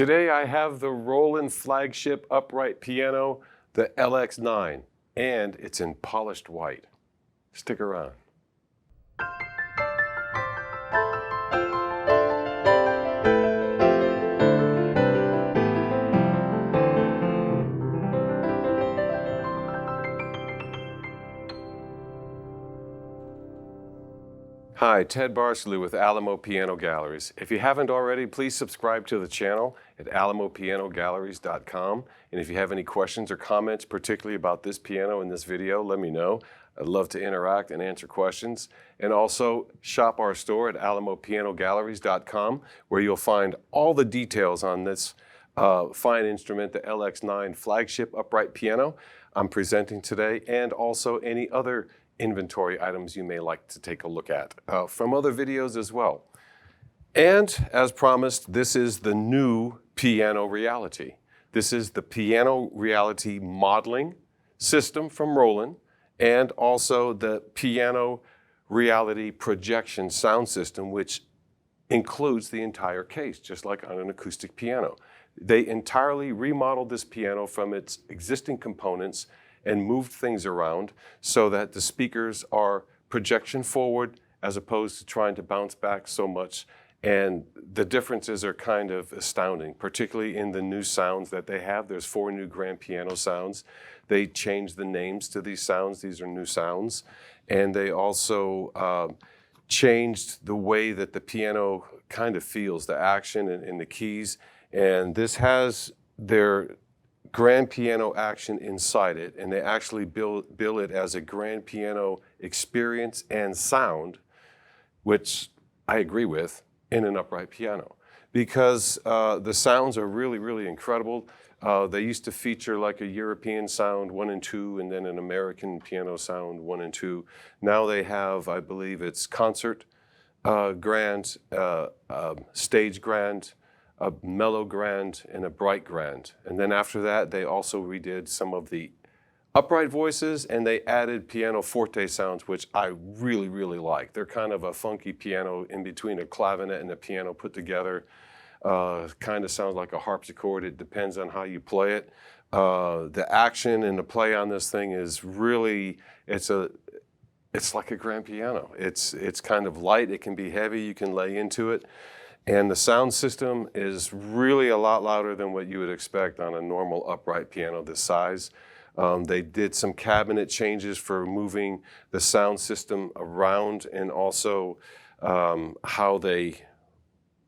Today I have the Roland flagship upright piano, the LX-9, and it's in polished white. Stick around. Hi, Ted Barsley with Alamo Piano Galleries. If you haven't already, please subscribe to the channel at alamopianogalleries.com. And if you have any questions or comments, particularly about this piano in this video, let me know. I'd love to interact and answer questions. And also shop our store at alamopianogalleries.com, where you'll find all the details on this fine instrument, the LX-9 flagship upright piano I'm presenting today, and also any other inventory items you may like to take a look at from other videos as well. And as promised, this is the new Piano Reality. This is the Piano Reality modeling system from Roland, and also the Piano Reality projection sound system, which includes the entire case, just like on an acoustic piano. They entirely remodeled this piano from its existing components and moved things around so that the speakers are projection forward as opposed to trying to bounce back so much. And the differences are kind of astounding, particularly in the new sounds that they have. There's 4 new grand piano sounds. They changed the names to these sounds. These are new sounds. And they also changed the way that the piano kind of feels, the action and the keys. And this has their grand piano action inside it, and they actually bill it as a grand piano experience and sound, which I agree with, in an upright piano, because the sounds are really, really incredible. They used to feature like a European sound 1 and 2, and then an American piano sound 1 and 2. Now they have, I believe it's concert grand, stage grand, a mellow grand, and a bright grand. And then after that, they also redid some of the upright voices, and they added piano forte sounds, which I really, really like. They're kind of a funky piano in between a clavinet and a piano put together. Kind of sounds like a harpsichord. It depends on how you play it. The action and the play on this thing is really, it's like a grand piano. It's kind of light. It can be heavy. You can lay into it. And the sound system is really a lot louder than what you would expect on a normal upright piano this size. They did some cabinet changes for moving the sound system around, and also how they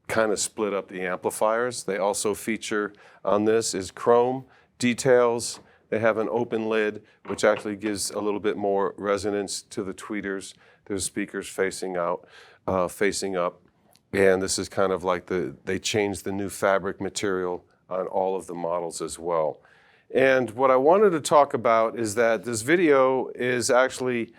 kind of split up the amplifiers. They also feature on this is chrome details. They have an open lid, which actually gives a little bit more resonance to the tweeters. There's speakers facing out, facing up. And this is kind of like they changed the new fabric material on all of the models as well. And what I wanted to talk about is that this video is actually,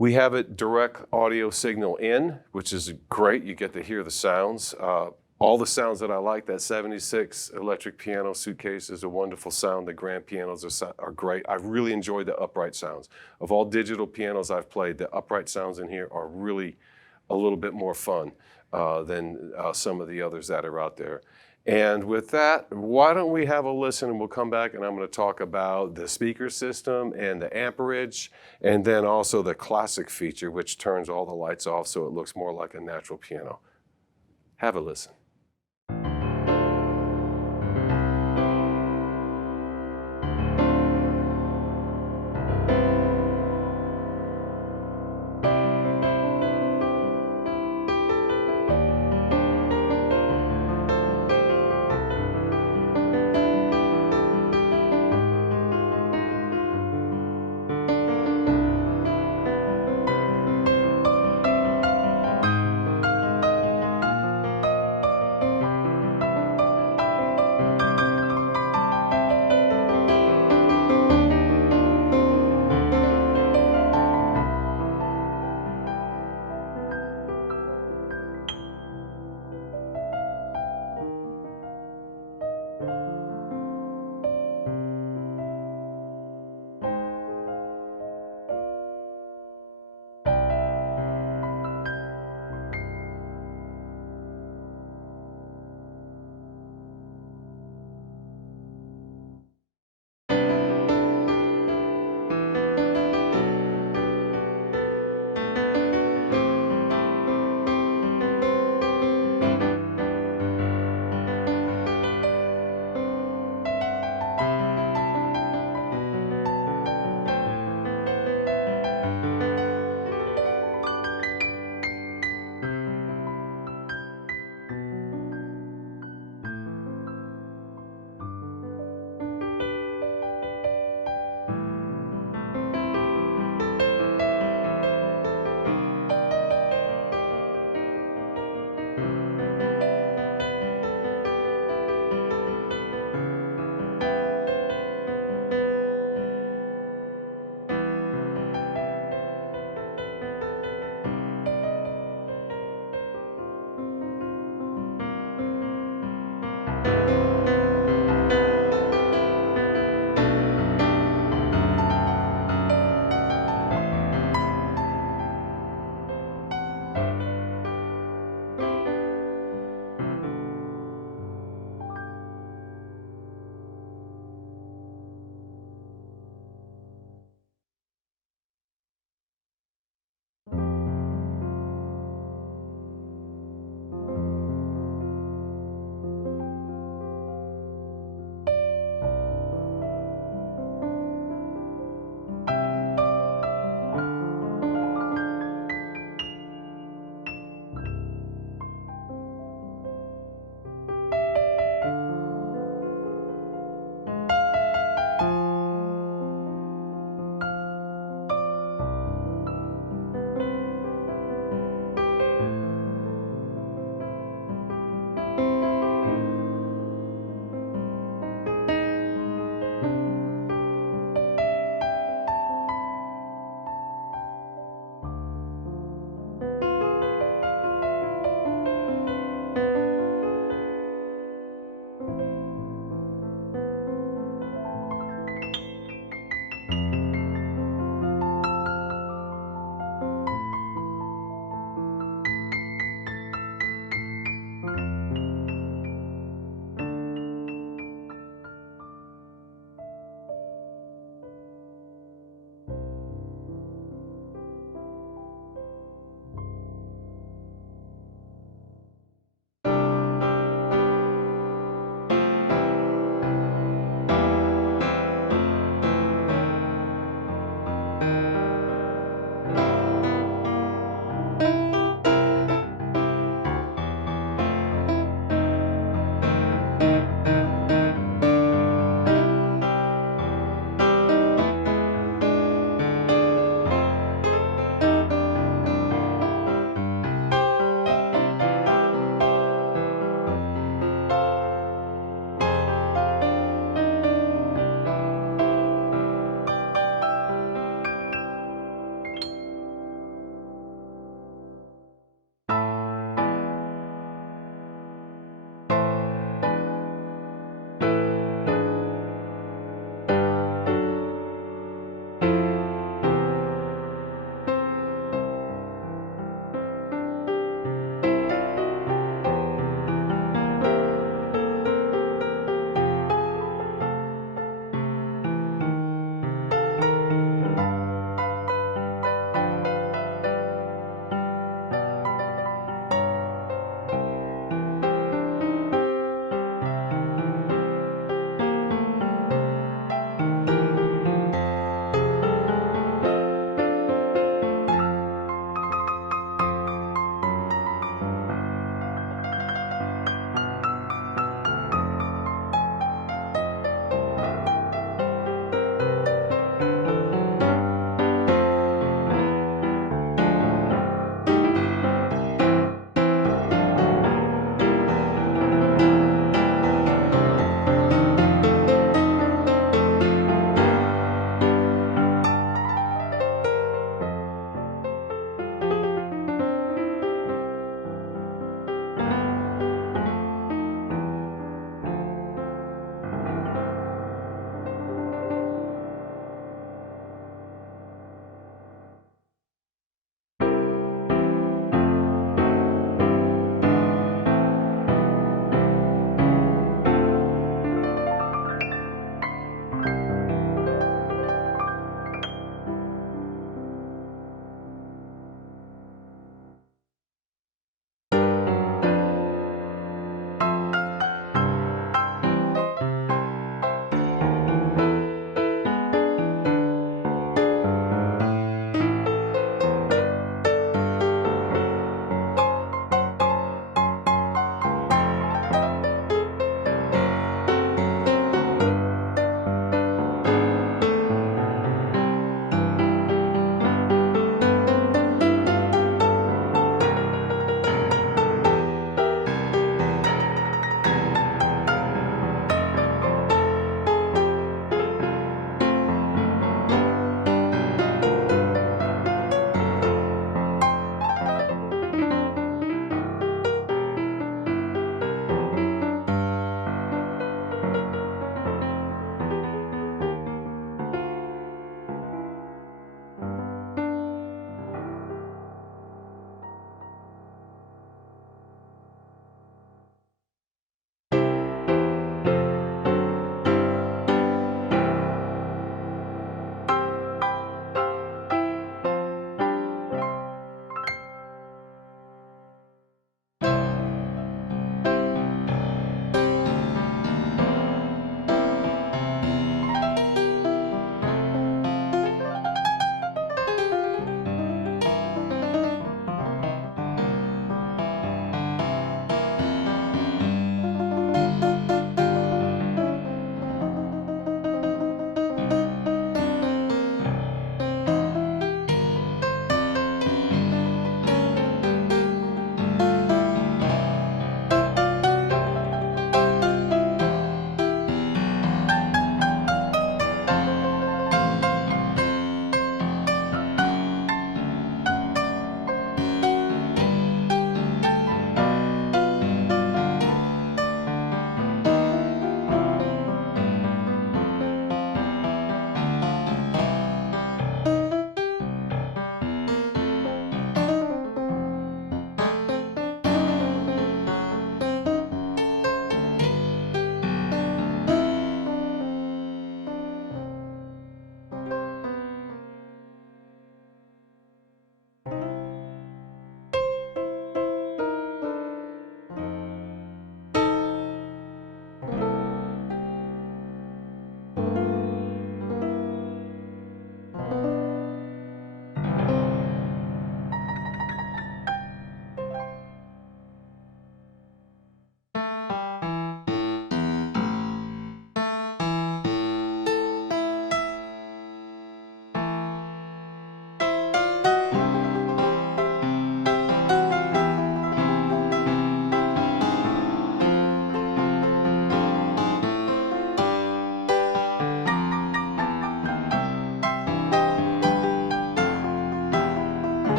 we have it direct audio signal in, which is great. You get to hear the sounds. All the sounds that I like. That 76 electric piano suitcase is a wonderful sound. The grand pianos are great. I really enjoyed the upright sounds. Of all digital pianos I've played, the upright sounds in here are really a little bit more fun than some of the others that are out there. And with that, why don't we have a listen, and we'll come back and I'm going to talk about the speaker system and the amperage, and then also the classic feature, which turns all the lights off so it looks more like a natural piano. Have a listen.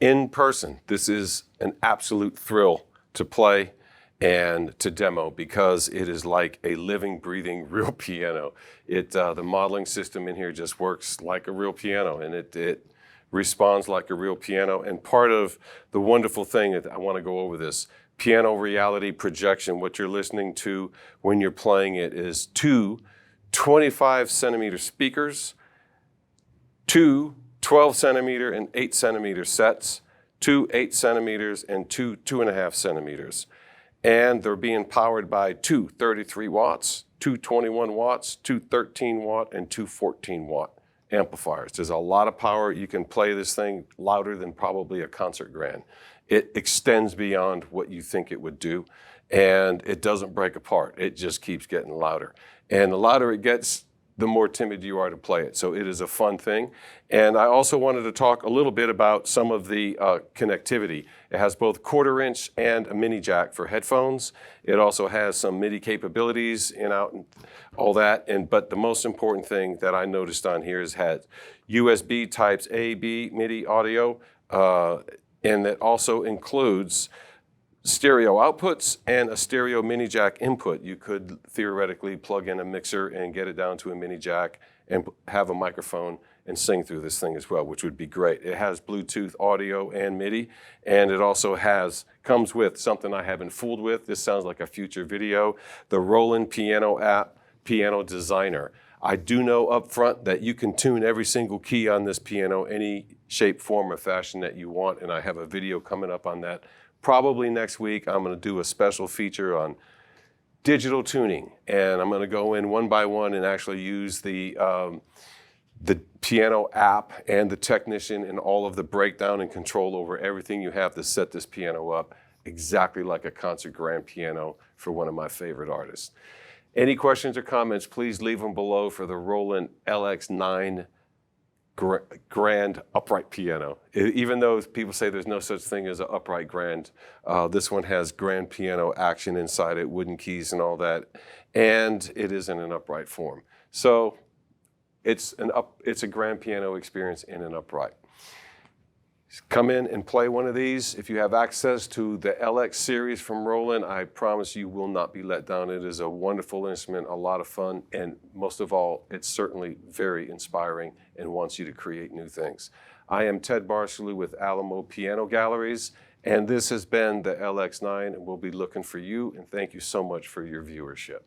in person. This is an absolute thrill to play and to demo because it is like a living, breathing, real piano. The modeling system in here just works like a real piano, and it responds like a real piano. And part of the wonderful thing that I want to go over this piano reality projection, what you're listening to when you're playing it is two 25 centimeter speakers, two 12 centimeter and 8 centimeter sets, two 8 centimeters and two 2.5 centimeters. And they're being powered by two 33 watts, two 21 watts, two 13 watt, and two 14 watt amplifiers. There's a lot of power. You can play this thing louder than probably a concert grand. It extends beyond what you think it would do, and it doesn't break apart. It just keeps getting louder. And the louder it gets, the more timid you are to play it. So it is a fun thing. And I also wanted to talk a little bit about some of the connectivity. It has both 1/4 inch and a mini jack for headphones. It also has some MIDI capabilities in out and all that. But the most important thing that I noticed on here is had USB types A, B, MIDI audio, and it also includes stereo outputs and a stereo mini jack input. You could theoretically plug in a mixer and get it down to a mini jack and have a microphone and sing through this thing as well, which would be great. It has Bluetooth audio and MIDI, and it also comes with something I haven't fooled with. This sounds like a future video, the Roland piano app, Piano Designer. I do know up front that you can tune every single key on this piano, any shape, form, or fashion that you want, and I have a video coming up on that. Probably next week, I'm going to do a special feature on digital tuning, and I'm going to go in one by one and actually use the piano app and the technician and all of the breakdown and control over everything you have to set this piano up exactly like a concert grand piano for one of my favorite artists. Any questions or comments, please leave them below for the Roland LX-9 grand upright piano. Even though people say there's no such thing as an upright grand, this one has grand piano action inside it, wooden keys and all that, and it is in an upright form. So it's a grand piano experience in an upright. Come in and play one of these. If you have access to the LX series from Roland, I promise you will not be let down. It is a wonderful instrument, a lot of fun, and most of all, it's certainly very inspiring and wants you to create new things. I am Ted Barsley with Alamo Piano Galleries, and this has been the LX-9, and we'll be looking for you, and thank you so much for your viewership.